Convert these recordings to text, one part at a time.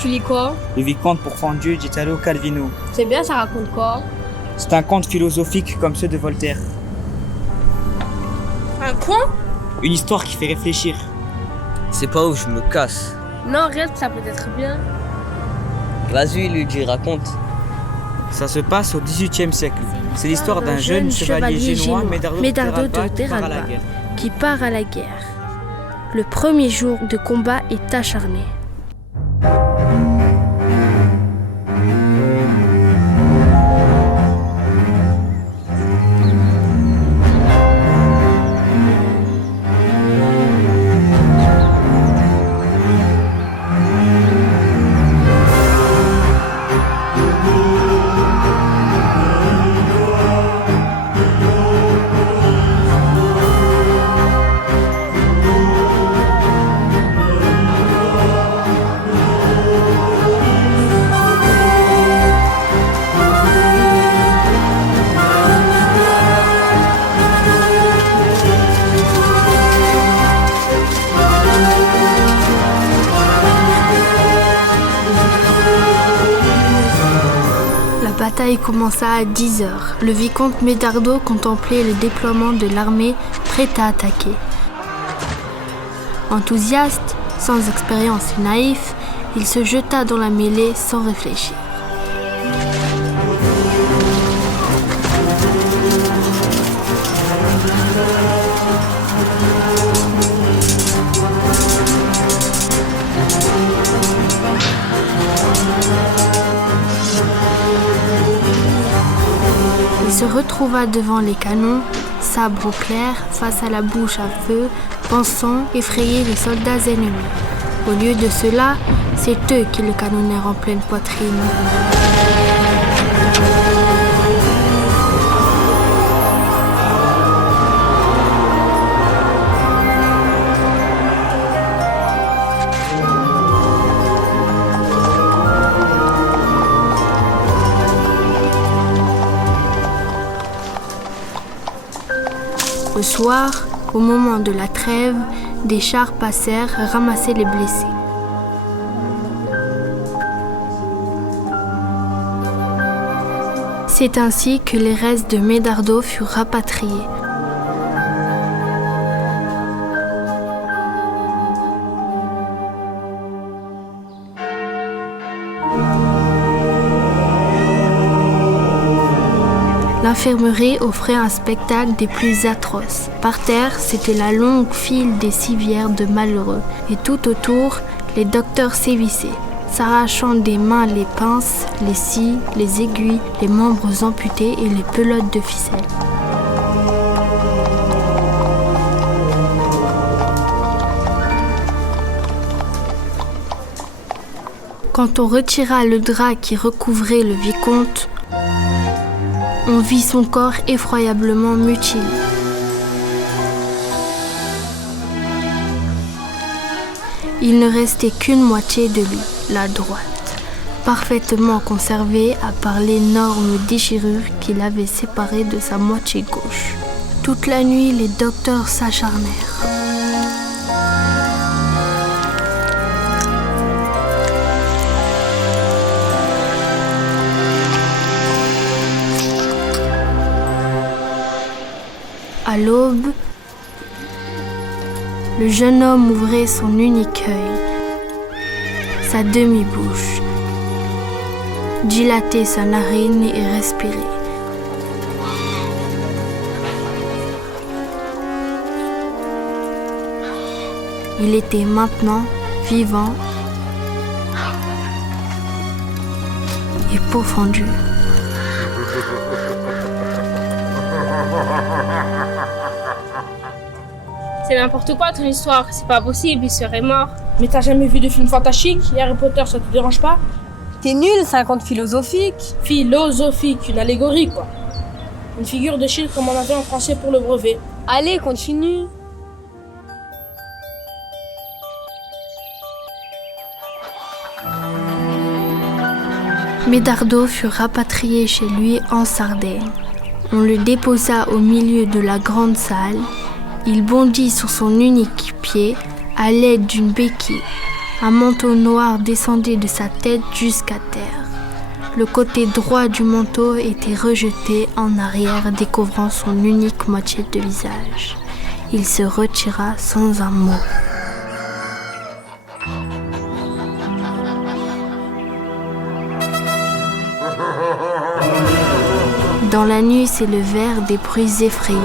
Tu lis quoi? Le Vicomte Pourfendieu d'Italo Calvino. C'est bien, ça raconte quoi? C'est un conte philosophique comme ceux de Voltaire. Un quoi? Une histoire qui fait réfléchir. C'est pas où je me casse. Non, reste, ça peut être bien. Vas-y, Luigi, raconte. Ça se passe au XVIIIe siècle. C'est l'histoire d'un jeune chevalier génois, Médardo de Terralba, qui part à la guerre. Le premier jour de combat est acharné. La bataille commença à 10h. Le vicomte Médardo contemplait le déploiement de l'armée prête à attaquer. Enthousiaste, sans expérience et naïf, il se jeta dans la mêlée sans réfléchir. Il se retrouva devant les canons, sabre au clair, face à la bouche à feu, pensant effrayer les soldats ennemis. Au lieu de cela, c'est eux qui le canonnèrent en pleine poitrine. Le soir, au moment de la trêve, des chars passèrent ramasser les blessés. C'est ainsi que les restes de Médardo furent rapatriés. L'infirmerie offrait un spectacle des plus atroces. Par terre, c'était la longue file des civières de malheureux. Et tout autour, les docteurs sévissaient, s'arrachant des mains les pinces, les scies, les aiguilles, les membres amputés et les pelotes de ficelle. Quand on retira le drap qui recouvrait le vicomte, on vit son corps effroyablement mutilé. Il ne restait qu'une moitié de lui, la droite, parfaitement conservée à part l'énorme déchirure qui l'avait séparée de sa moitié gauche. Toute la nuit, les docteurs s'acharnèrent. À l'aube, le jeune homme ouvrait son unique œil, sa demi-bouche, dilatait sa narine et respirait. Il était maintenant vivant et pourfendu. C'est n'importe quoi ton histoire, c'est pas possible, il serait mort. Mais t'as jamais vu de film fantastique et Harry Potter, ça te dérange pas? T'es nul, c'est un conte philosophique. Philosophique, une allégorie quoi. Une figure de style comme on avait en français pour le brevet. Allez, continue. Médardo fut rapatrié chez lui en Sardaigne. On le déposa au milieu de la grande salle. Il bondit sur son unique pied à l'aide d'une béquille. Un manteau noir descendait de sa tête jusqu'à terre. Le côté droit du manteau était rejeté en arrière, découvrant son unique moitié de visage. Il se retira sans un mot. Dans la nuit s'élevèrent des bruits effrayants.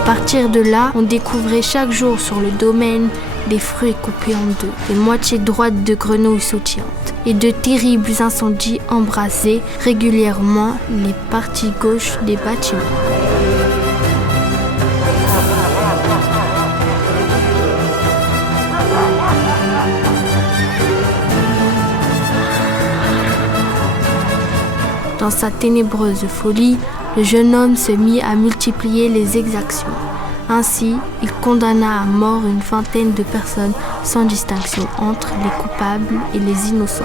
À partir de là, on découvrait chaque jour sur le domaine des fruits coupés en deux, des moitiés droites de grenouilles sautillantes et de terribles incendies embrasaient régulièrement les parties gauches des bâtiments. Dans sa ténébreuse folie, le jeune homme se mit à multiplier les exactions. Ainsi, il condamna à mort une vingtaine de personnes sans distinction entre les coupables et les innocents.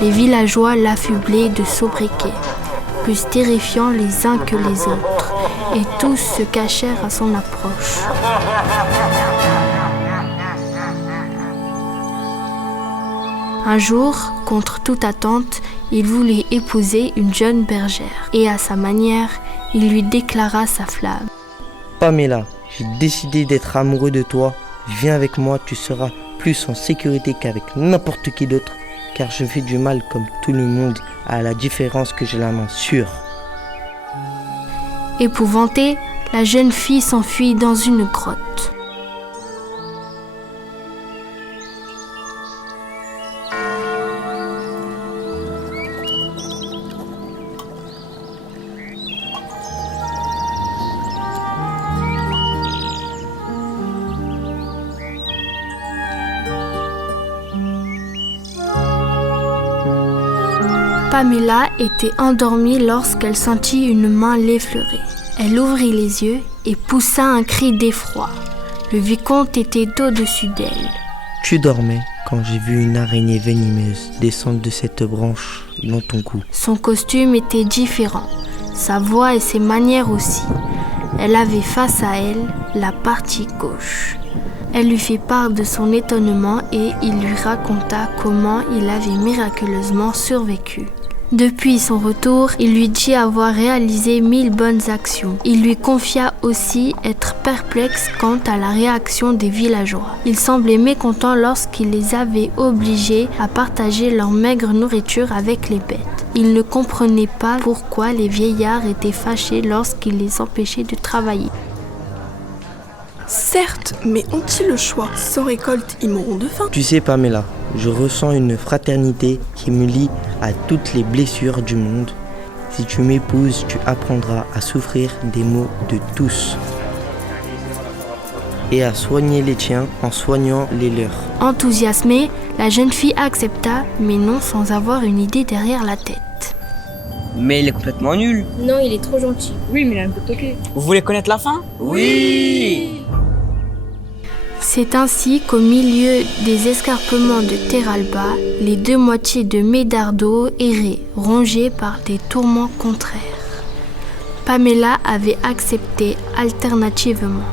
Les villageois l'affublaient de sobriquets, plus terrifiants les uns que les autres, et tous se cachèrent à son approche. Un jour, contre toute attente, il voulait épouser une jeune bergère, et à sa manière, il lui déclara sa flamme. Pamela, j'ai décidé d'être amoureux de toi. Viens avec moi, tu seras plus en sécurité qu'avec n'importe qui d'autre, car je fais du mal comme tout le monde, à la différence que j'ai la main sûre. Épouvantée, la jeune fille s'enfuit dans une grotte. Pamela était endormie lorsqu'elle sentit une main l'effleurer. Elle ouvrit les yeux et poussa un cri d'effroi. Le vicomte était au-dessus d'elle. Tu dormais quand j'ai vu une araignée venimeuse descendre de cette branche dans ton cou. Son costume était différent, sa voix et ses manières aussi. Elle avait face à elle la partie gauche. Elle lui fit part de son étonnement et il lui raconta comment il avait miraculeusement survécu. Depuis son retour, il lui dit avoir réalisé 1000 bonnes actions. Il lui confia aussi être perplexe quant à la réaction des villageois. Il semblait mécontent lorsqu'il les avait obligés à partager leur maigre nourriture avec les bêtes. Il ne comprenait pas pourquoi les vieillards étaient fâchés lorsqu'il les empêchait de travailler. Certes, mais ont-ils le choix? Sans récolte, ils mourront de faim. Tu sais Pamela, je ressens une fraternité qui me lie à toutes les blessures du monde. Si tu m'épouses, tu apprendras à souffrir des maux de tous et à soigner les tiens en soignant les leurs. Enthousiasmée, la jeune fille accepta, mais non sans avoir une idée derrière la tête. Mais il est complètement nul. Non, il est trop gentil. Oui, mais il est un peu toqué. Vous voulez connaître la fin? Oui. C'est ainsi qu'au milieu des escarpements de Terralba, les deux moitiés de Médardo erraient, rongées par des tourments contraires. Pamela avait accepté alternativement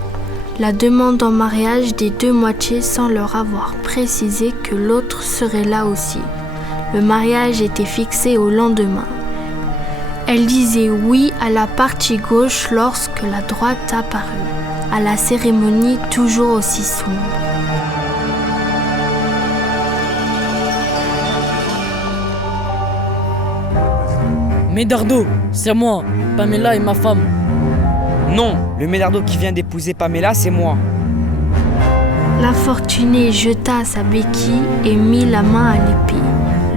la demande en mariage des deux moitiés sans leur avoir précisé que l'autre serait là aussi. Le mariage était fixé au lendemain. Elle disait oui à la partie gauche lorsque la droite apparut, à la cérémonie toujours aussi sombre. Médardo, c'est moi. Pamela est ma femme. Non, le Médardo qui vient d'épouser Pamela, c'est moi. L'infortuné jeta sa béquille et mit la main à l'épée.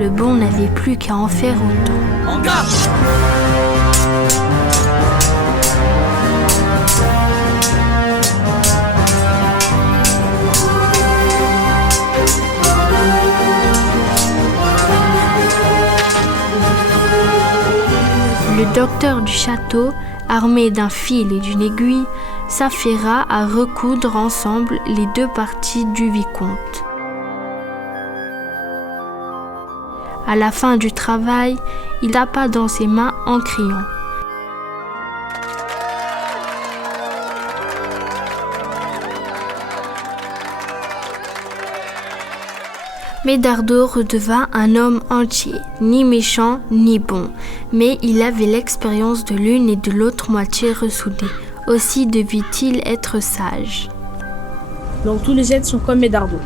Le bon n'avait plus qu'à en faire autant. En garde! Le docteur du château, armé d'un fil et d'une aiguille, s'affaira à recoudre ensemble les deux parties du vicomte. À la fin du travail, il tapa dans ses mains en criant. Médardo redevint un homme entier, ni méchant ni bon, mais il avait l'expérience de l'une et de l'autre moitié ressoudée. Aussi devait-il être sage. Donc tous les êtres sont comme Médardo.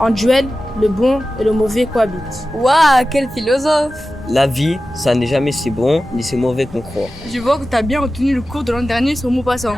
En duel, le bon et le mauvais cohabitent. Waouh, quel philosophe! La vie, ça n'est jamais si bon ni si mauvais qu'on croit. Je vois que t'as bien retenu le cours de l'an dernier sur Maupassant.